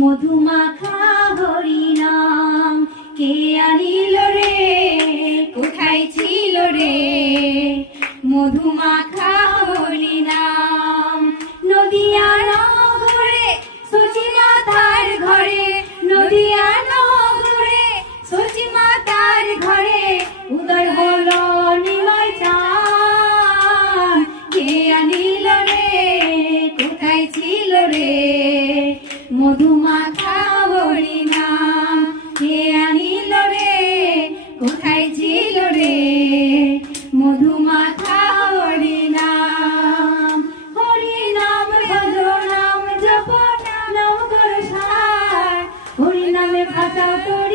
মধুমাখা হরিনাম কে আনিল রে, কোথায় ছিল রে মধুমাখা হরিনাম। নদিয়া নগরে সচিমাতার ঘরে, নদিয়া নগরে সচিমাতার ঘরে উদয় হলো নিলয় চাঁদ। কে আনিল রে, কোথায় ছিল রে মধুমাখা হরিনাম। কে আনিল রে, কোথায় ছিল রে মধুমাখা হরিনাম। হরিনাম ভদ্র নাম জপ নাম করো সার, হরিনামে ভাষা তোর